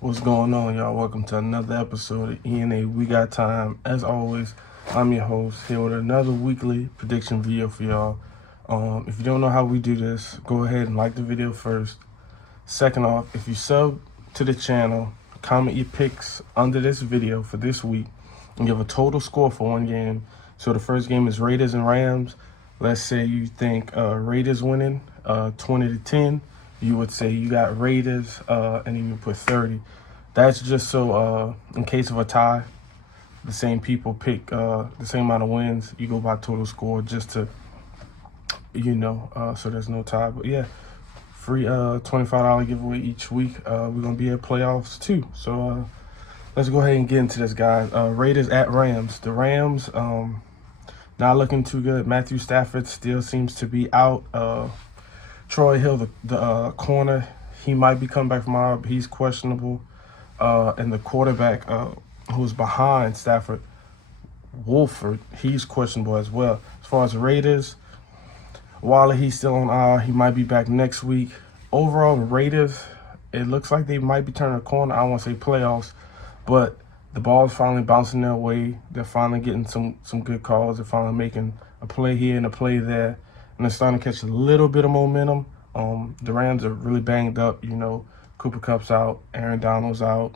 What's going on, y'all? Welcome to another episode of ENA We Got Time. As always, I'm your host here with another weekly prediction video for y'all. If you don't know how we do this, go ahead and like the video first. Second off, if you sub to the channel, comment your picks under this video for this week and give a total score for one game. So the first game is Raiders and Rams. Let's say you think Raiders winning 20-10. You would say you got Raiders, and then you put 30. That's just so in case of a tie, the same people pick the same amount of wins. You go by total score just to, so there's no tie. But yeah, free $25 giveaway each week. We're going to be at playoffs too. So let's go ahead and get into this, guys. Raiders at Rams. The Rams not looking too good. Matthew Stafford still seems to be out. Troy Hill, the corner, he might be coming back from IR, but he's questionable. And the quarterback who's behind Stafford, Wolford, he's questionable as well. As far as the Raiders, Waller, he's still on IR. He might be back next week. Overall, the Raiders, it looks like they might be turning a corner. I don't want to say playoffs, but the ball's finally bouncing their way. They're finally getting some good calls. They're finally making a play here and a play there. And they're starting to catch a little bit of momentum. The Rams are really banged up. Cooper Kupp's out, Aaron Donald's out.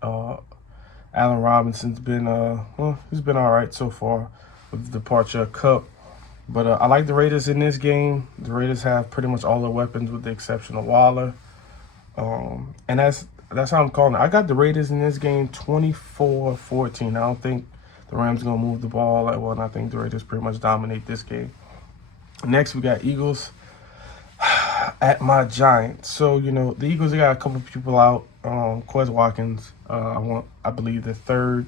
Allen Robinson's been he's been all right so far with the departure of Kupp. But I like the Raiders in this game. The Raiders have pretty much all their weapons with the exception of Waller. And that's how I'm calling it. I got the Raiders in this game 24-14. I don't think the Rams are going to move the ball that well, and I think the Raiders pretty much dominate this game. Next, we got Eagles at my Giants. So, the Eagles, they got a couple people out. Quez Watkins, I believe the third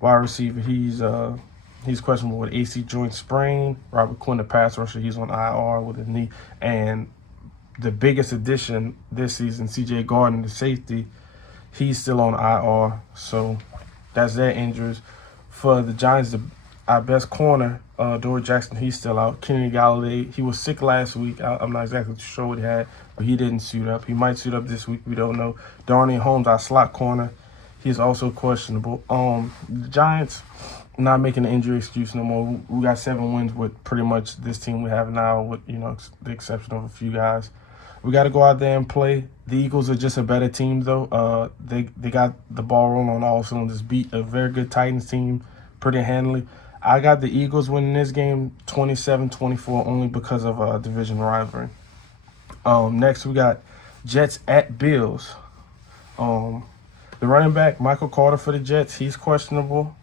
wide receiver. He's questionable with AC joint sprain. Robert Quinn, the pass rusher, he's on IR with a knee. And the biggest addition this season, CJ Gardner, the safety, he's still on IR. So that's their injuries. For the Giants, our best corner, Dory Jackson, he's still out. Kenny Galladay, he was sick last week. I'm not exactly sure what he had, but he didn't suit up. He might suit up this week. We don't know. Darnay Holmes, our slot corner, he's also questionable. The Giants not making an injury excuse no more. We got 7 wins with pretty much this team we have now, with the exception of a few guys. We got to go out there and play. The Eagles are just a better team, though. They got the ball rolling on all cylinders. Beat a very good Titans team pretty handily. I got the Eagles winning this game 27-24 only because of a division rivalry. Next, we got Jets at Bills. The running back, Michael Carter for the Jets, he's questionable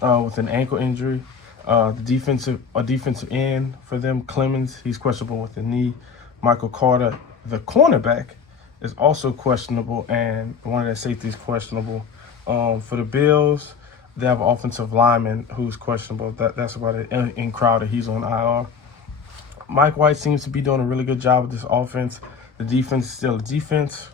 with an ankle injury. The defensive end for them, Clemens, he's questionable with a knee. Michael Carter, the cornerback, is also questionable, and one of their safeties questionable. For the Bills, they have an offensive lineman who's questionable. That's about it. In Crowder, he's on IR. Mike White seems to be doing a really good job with this offense. The defense is still a defense.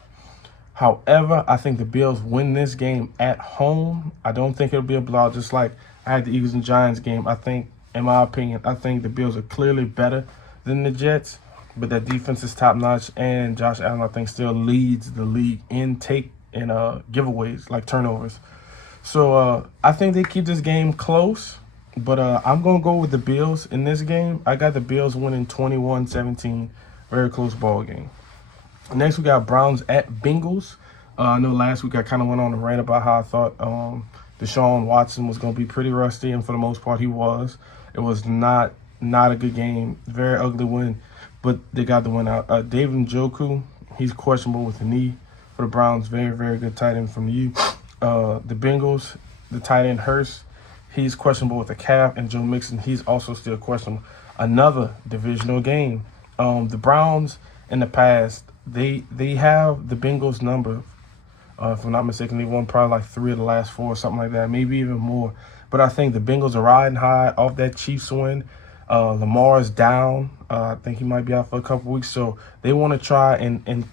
However, I think the Bills win this game at home. I don't think it'll be a blowout, just like I had the Eagles and Giants game. I think, in my opinion, the Bills are clearly better than the Jets, but that defense is top-notch, and Josh Allen, I think, still leads the league in giveaways, like turnovers. So I think they keep this game close, but I'm going to go with the Bills in this game. I got the Bills winning 21-17, very close ball game. Next, we got Browns at Bengals. I know last week I kind of went on a rant about how I thought Deshaun Watson was going to be pretty rusty, and for the most part he was. It was not a good game, very ugly win, but they got the win out. David Njoku, he's questionable with the knee for the Browns, very, very good tight end from the U. The Bengals, the tight end Hurst, he's questionable with a calf, and Joe Mixon, he's also still questionable. Another divisional game. The Browns in the past, they have the Bengals number. If I'm not mistaken, they won probably like 3 of the last 4 or something like that, maybe even more. But I think the Bengals are riding high off that Chiefs win. Lamar's down. I think he might be out for a couple weeks, so they want to try and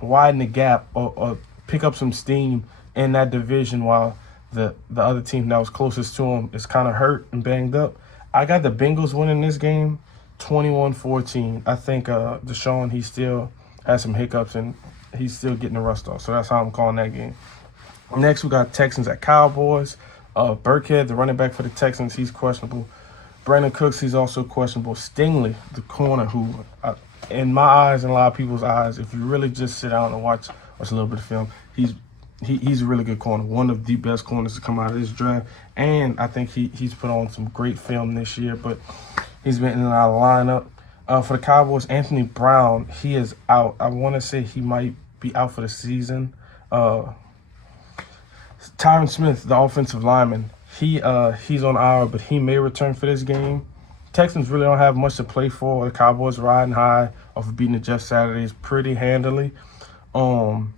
widen the gap or pick up some steam in that division while the other team that was closest to him is kind of hurt and banged up. I got the Bengals winning this game 21-14. I think Deshaun, he still has some hiccups, and he's still getting the rust off. So that's how I'm calling that game. Next, we got Texans at Cowboys. Burkhead, the running back for the Texans, he's questionable. Brandon Cooks, he's also questionable. Stingley, the corner, who, in my eyes and a lot of people's eyes, if you really just sit down and watch a little bit of film, he's a really good corner. One of the best corners to come out of this draft. And I think he's put on some great film this year, but he's been in and out of the lineup. For the Cowboys, Anthony Brown, he is out. I want to say he might be out for the season. Tyron Smith, the offensive lineman, he's on IR, but he may return for this game. Texans really don't have much to play for. The Cowboys riding high off of beating the Jeff Saturdays pretty handily. And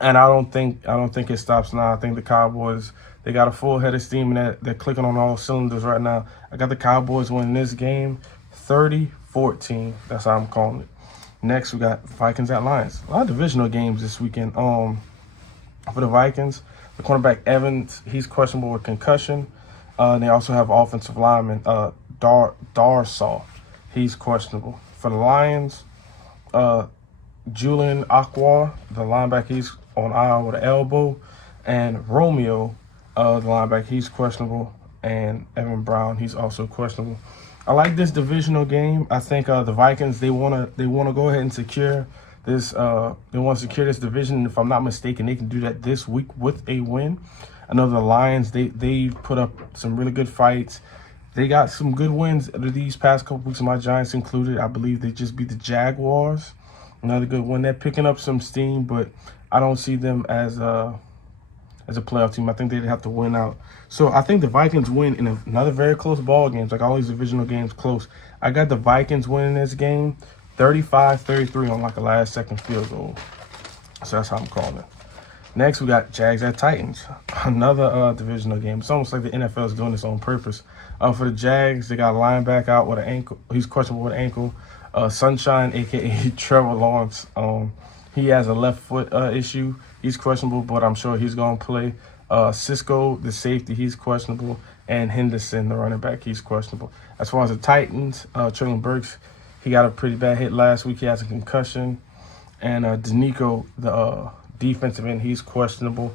I don't think it stops now. I think the Cowboys, they got a full head of steam and they're clicking on all cylinders right now. I got the Cowboys winning this game 30-14. That's how I'm calling it. Next, we got Vikings at Lions. A lot of divisional games this weekend. For the Vikings, the cornerback Evans, he's questionable with concussion. And they also have offensive lineman Darsaw. He's questionable. For the Lions, Julian Aqua, the linebacker, he's on IR with an elbow. And Romeo, the linebacker, he's questionable. And Evan Brown, he's also questionable. I like this divisional game. I think the Vikings, they wanna go ahead and secure this. They want to secure this division. If I'm not mistaken, they can do that this week with a win. I know the Lions, they put up some really good fights. They got some good wins these past couple weeks, my Giants included. I believe they just beat the Jaguars. Another good win. They're picking up some steam, but I don't see them as a playoff team. I think they'd have to win out. So I think the Vikings win in another very close ball games, like all these divisional games close. I got the Vikings winning this game 35-33 on like a last-second field goal. So that's how I'm calling it. Next, we got Jags at Titans. Another divisional game. It's almost like the NFL is doing this on purpose. For the Jags, they got a linebacker out with an ankle. He's questionable with an ankle. Sunshine, a.k.a. Trevor Lawrence, he has a left foot issue. He's questionable, but I'm sure he's going to play. Cisco, the safety, he's questionable. And Henderson, the running back, he's questionable. As far as the Titans, Traylon Burks, he got a pretty bad hit last week. He has a concussion. And Danico, the defensive end, he's questionable.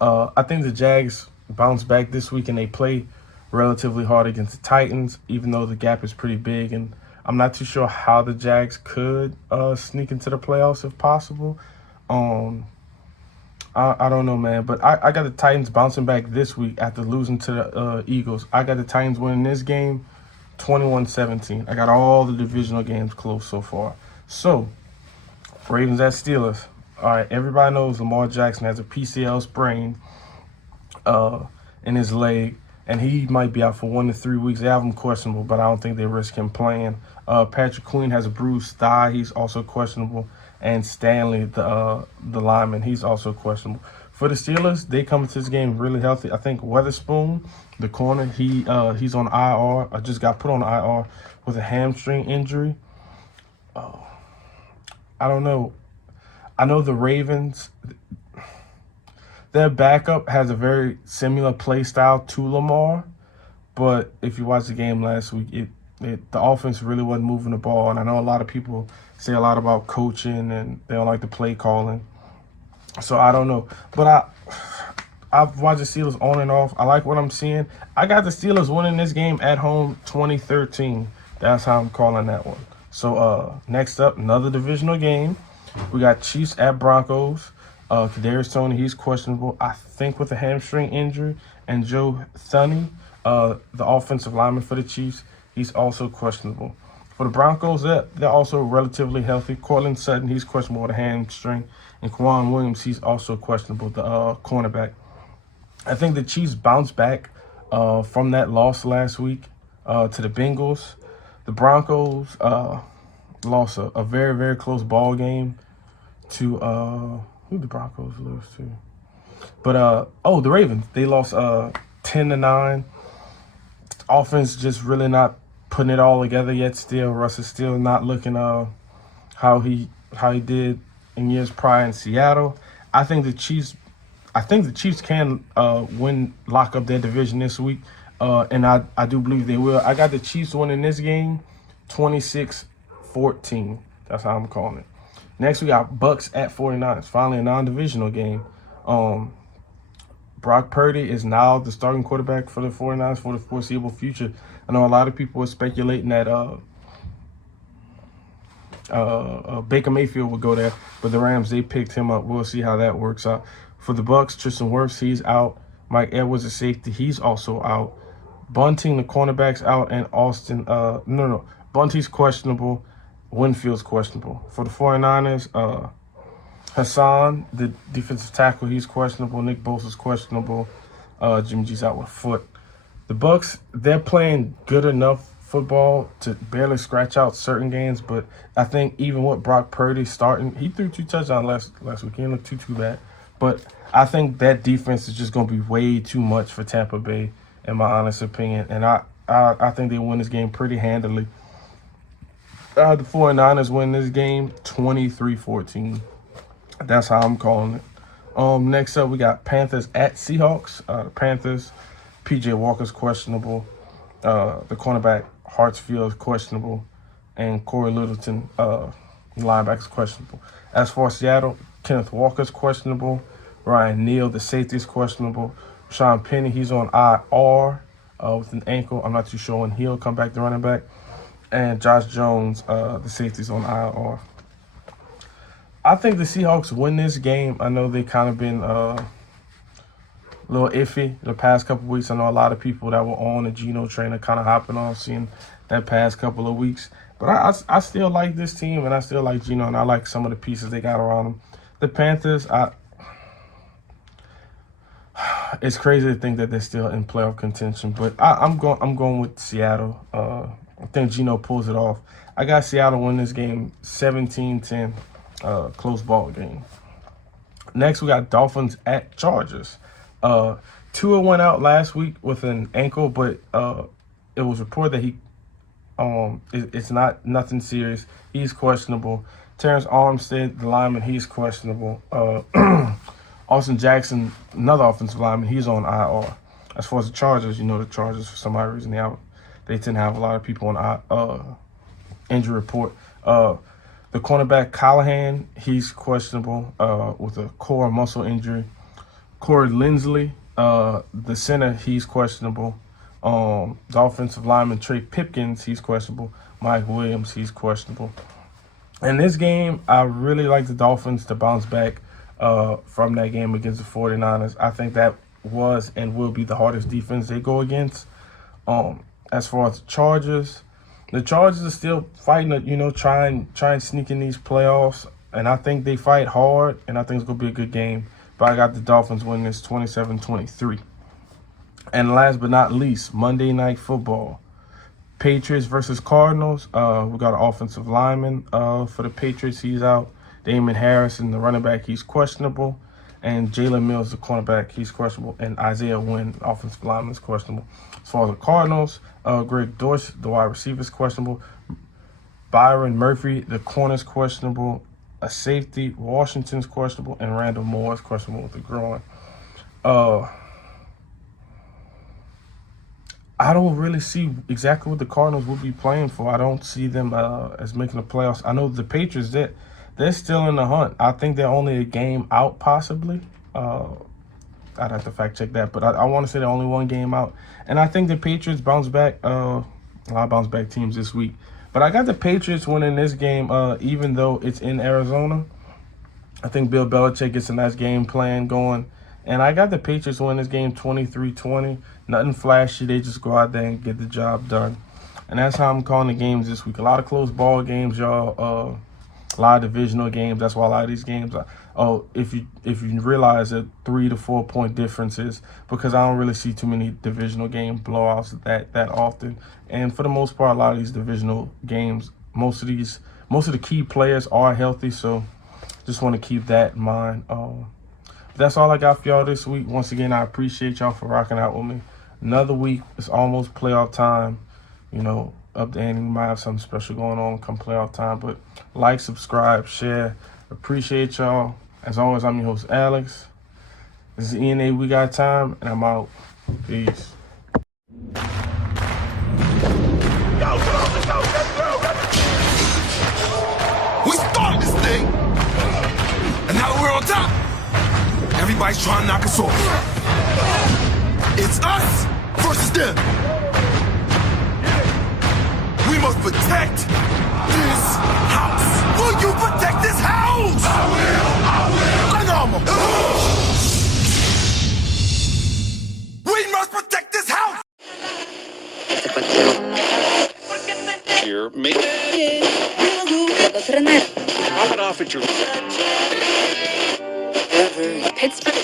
I think the Jags bounce back this week and they play relatively hard against the Titans, even though the gap is pretty big. And I'm not too sure how the Jags could sneak into the playoffs if possible. I don't know, man. But I got the Titans bouncing back this week after losing to the Eagles. I got the Titans winning this game 21-17. I got all the divisional games close so far. So, Ravens at Steelers. All right, everybody knows Lamar Jackson has a PCL sprain in his leg, and he might be out for 1 to 3 weeks. They have him questionable, but I don't think they risk him playing. Patrick Queen has a bruised thigh. He's also questionable. And Stanley, the lineman, he's also questionable. For the Steelers, they come into this game really healthy. I think Weatherspoon, the corner, he's on IR. I just got put on IR with a hamstring injury. I don't know. I know the Ravens, their backup has a very similar play style to Lamar, but if you watched the game last week, the offense really wasn't moving the ball. And I know a lot of people say a lot about coaching and they don't like the play calling. So I don't know. But I've watched the Steelers on and off. I like what I'm seeing. I got the Steelers winning this game at home 2013. That's how I'm calling that one. So next up, another divisional game. We got Chiefs at Broncos. Kadarius Toney, he's questionable, I think, with a hamstring injury. And Joe Thuney, the offensive lineman for the Chiefs, he's also questionable. For the Broncos, they're also relatively healthy. Cortland Sutton, he's questionable with a hamstring. And Kwan Williams, he's also questionable, the cornerback. I think the Chiefs bounced back from that loss last week to the Bengals. The Broncos lost a very, very close ball game to who the Broncos lose to? But the Ravens. They lost 10-9. Offense just really not putting it all together yet. Still, Russ is still not looking how he did in years prior in Seattle. I think the Chiefs can lock up their division this week, and I do believe they will. I got the Chiefs winning this game 26-14. That's how I'm calling it. Next, we got Bucks at 49ers. Finally, a non-divisional game. Brock Purdy is now the starting quarterback for the 49ers for the foreseeable future. I know a lot of people are speculating that Baker Mayfield would go there, but the Rams, they picked him up. We'll see how that works out. For the Bucks, Tristan Wirfs, he's out. Mike Edwards, the safety, he's also out. Bunting, the cornerback's out, and Austin, Bunting's questionable. Winfield's questionable. For the 49ers, Hassan, the defensive tackle, he's questionable. Nick Bosa's questionable. Jimmy G's out with foot. The Bucks, they're playing good enough football to barely scratch out certain games, but I think even with Brock Purdy starting, he threw 2 touchdowns last week. He didn't look too bad. But I think that defense is just going to be way too much for Tampa Bay, in my honest opinion. And I think they win this game pretty handily. The 49ers win this game 23-14. That's how I'm calling it. Next up, we got Panthers at Seahawks. The Panthers, P.J. Walker's questionable. The cornerback, Hartsfield's questionable. And Corey Littleton, linebacker's questionable. As for Seattle, Kenneth Walker's questionable. Ryan Neal, the safety's questionable. Sean Penny, he's on IR with an ankle. I'm not too sure when he'll come back to running back. And Josh Jones, the safety's on IR. I think the Seahawks win this game. I know they've kind of been a little iffy the past couple of weeks. I know a lot of people that were on the Geno train are kind of hopping off seeing that past couple of weeks. But I still like this team, and I still like Geno, and I like some of the pieces they got around them. The Panthers, it's crazy to think that they're still in playoff contention, but I'm going with Seattle. I think Geno pulls it off. I got Seattle win this game 17-10, close ball game. Next, we got Dolphins at Chargers. Tua went out last week with an ankle, but it was reported that he it's nothing serious. He's questionable. Terrence Armstead, the lineman, he's questionable. Austin Jackson, another offensive lineman, he's on IR. As far as the Chargers, the Chargers, for some odd reason, they tend to have a lot of people on injury report. The cornerback, Callahan, he's questionable with a core muscle injury. Corey Linsley, the center, he's questionable. The offensive lineman, Trey Pipkins, he's questionable. Mike Williams, he's questionable. In this game, I really like the Dolphins to bounce back from that game against the 49ers. I think that was and will be the hardest defense they go against. As far as the Chargers are still fighting to, try and sneak in these playoffs. And I think they fight hard, and I think it's going to be a good game. But I got the Dolphins winning this 27-23. And last but not least, Monday Night Football. Patriots versus Cardinals. We got an offensive lineman for the Patriots. He's out. Damon Harrison, the running back, he's questionable. And Jalen Mills, the cornerback, he's questionable. And Isaiah Wynn, offensive lineman, is questionable. As far as the Cardinals, Greg Dortch, the wide receiver, is questionable. Byron Murphy, the corner, is questionable. A safety, Washington's questionable. And Randall Moore is questionable with the groin. I don't really see exactly what the Cardinals will be playing for. I don't see them as making the playoffs. I know the Patriots, they're still in the hunt. I think they're only a game out, possibly. I'd have to fact check that, but I want to say they're only one game out. And I think the Patriots bounce back. A lot of bounce back teams this week. But I got the Patriots winning this game, even though it's in Arizona. I think Bill Belichick gets a nice game plan going. And I got the Patriots winning this game 23-20. Nothing flashy. They just go out there and get the job done. And that's how I'm calling the games this week. A lot of close ball games, y'all. A lot of divisional games. That's why a lot of these games if you realize that 3 to 4 point differences, because I don't really see too many divisional game blowouts that often. And for the most part, a lot of these divisional games, most of the key players are healthy. So just want to keep that in mind. That's all I got for y'all this week. Once again, I appreciate y'all for rocking out with me. Another week. It's almost playoff time. Up the ante, we might have something special going on come playoff time. But like, subscribe, share. Appreciate y'all. As always, I'm your host, Alex. This is ENA We Got Time, and I'm out. Peace. We start this thing. Everybody's trying to knock us off. It's us versus them. We must protect this house. Will you protect this house? I will. Bring armor. We must protect this house. Here, make Pop it off at your Pittsburgh.